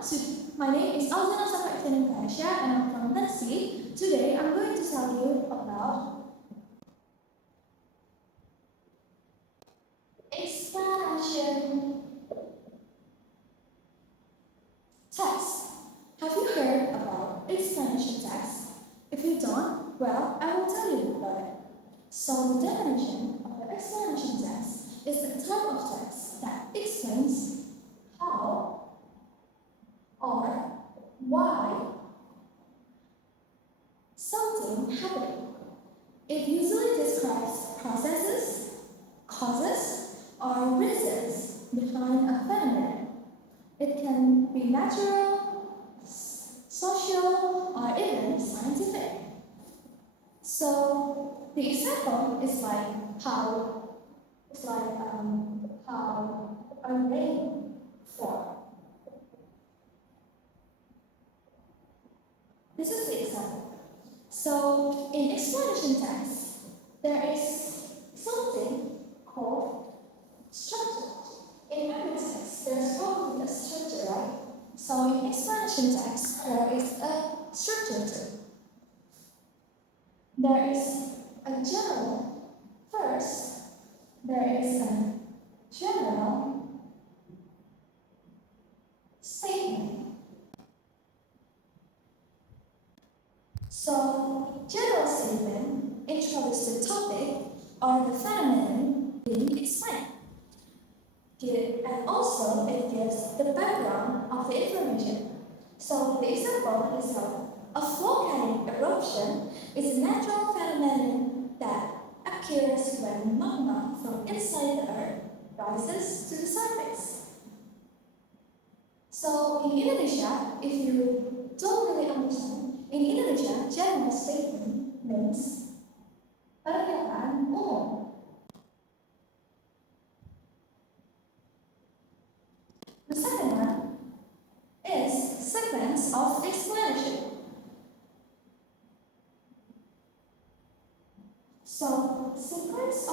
My name is Aleina Safa I.K and I'm from Tennessee. Today I'm going to tell you about expansion text. Have you heard about expansion text? If you don't, well, I will tell you about it. So the definition of the expansion text is a type of text that explains how or why something happening. It usually describes processes, causes, or reasons behind a phenomenon. It can be natural, social, or even scientific. So the example is how a rain forms. This is the example. So in explanation text, there is something called structure. In every text, there's probably a structure, right? So in explanation text, there is a structure too. There is a general. First, there is a general statement. So, general statement introduces the topic or the phenomenon being explained. And also, it gives the background of the information. So, the example is a volcanic eruption is a natural phenomenon that occurs when magma from inside the earth rises to the surface. So, in Indonesia, if you don't really understand, in Indonesia, general statement means pernyataan umum. The second one is sequence of explanation. So, sequence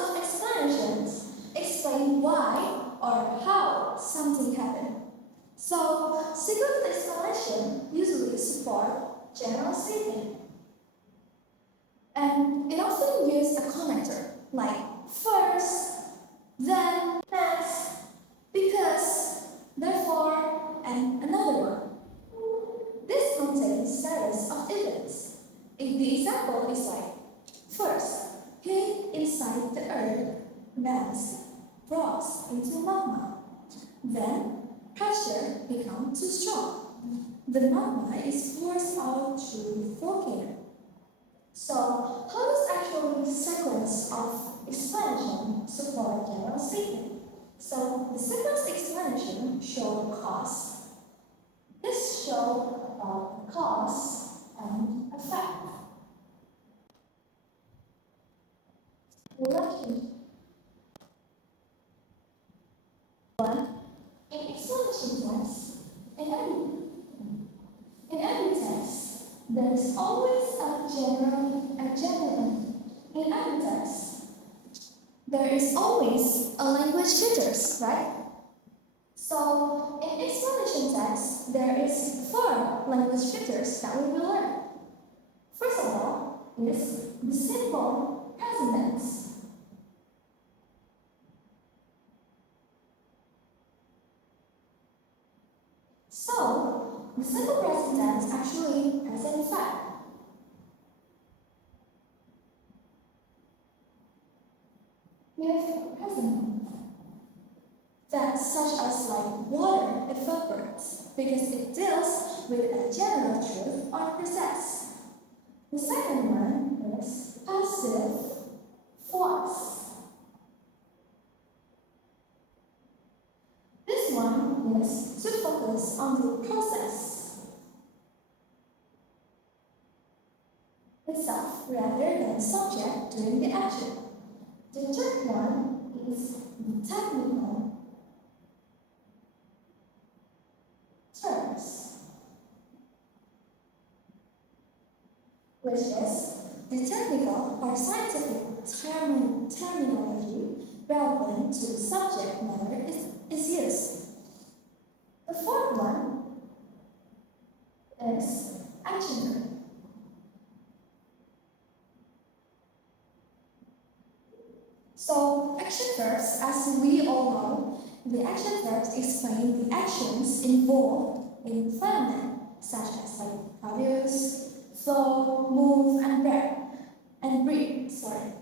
of explanations explain why or how something happened. So, sequence of explanation usually support general statement. And it often uses a connector like first, then, next, because, therefore, and another one. This contains series of events. The example is like first, heat inside the earth melts rocks into magma. Then pressure becomes too strong. The magma is forced out through volcano. So, how does actually sequence of explanation support general statement? So, the sequence explanation show cause. This show about cause and effect. Relation. One, in explanation text, in every text, there is always in every text, there is always a language features, right? So, in explanation text, there is 4 language features that we will learn. First of all, is the simple present tense. So, the simple present tense actually has an effect. We have present tense, such as like water evaporates, because it deals with a general truth or process. The second one is passive voice. This one is to focus on the process itself rather than subject doing the action. The third one is the technical terms, which is the technical or scientific terminology relevant to the subject matter is used. The fourth one is action verb. So, action verbs, as we all know, the action verbs explain the actions involved in phenomenon, such as like produce, flow, move, and breathe. Sorry.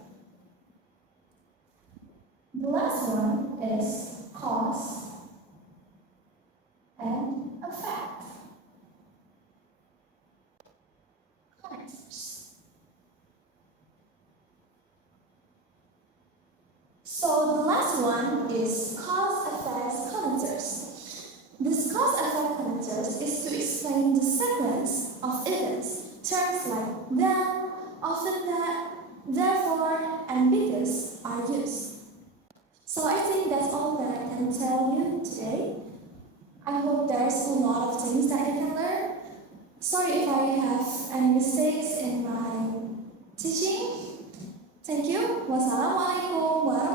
The last one is cause and effect. Connectors. So the last one is cause-effect connectors. This cause-effect connectors is to explain the sequence of events. Terms like then, often that, therefore, and because are used. So I think that's all that I can tell you today. I hope there's a lot of things that you can learn. Sorry if I have any mistakes in my teaching. Thank you. Wassalamualaikum warahmatullahi wabarakatuh.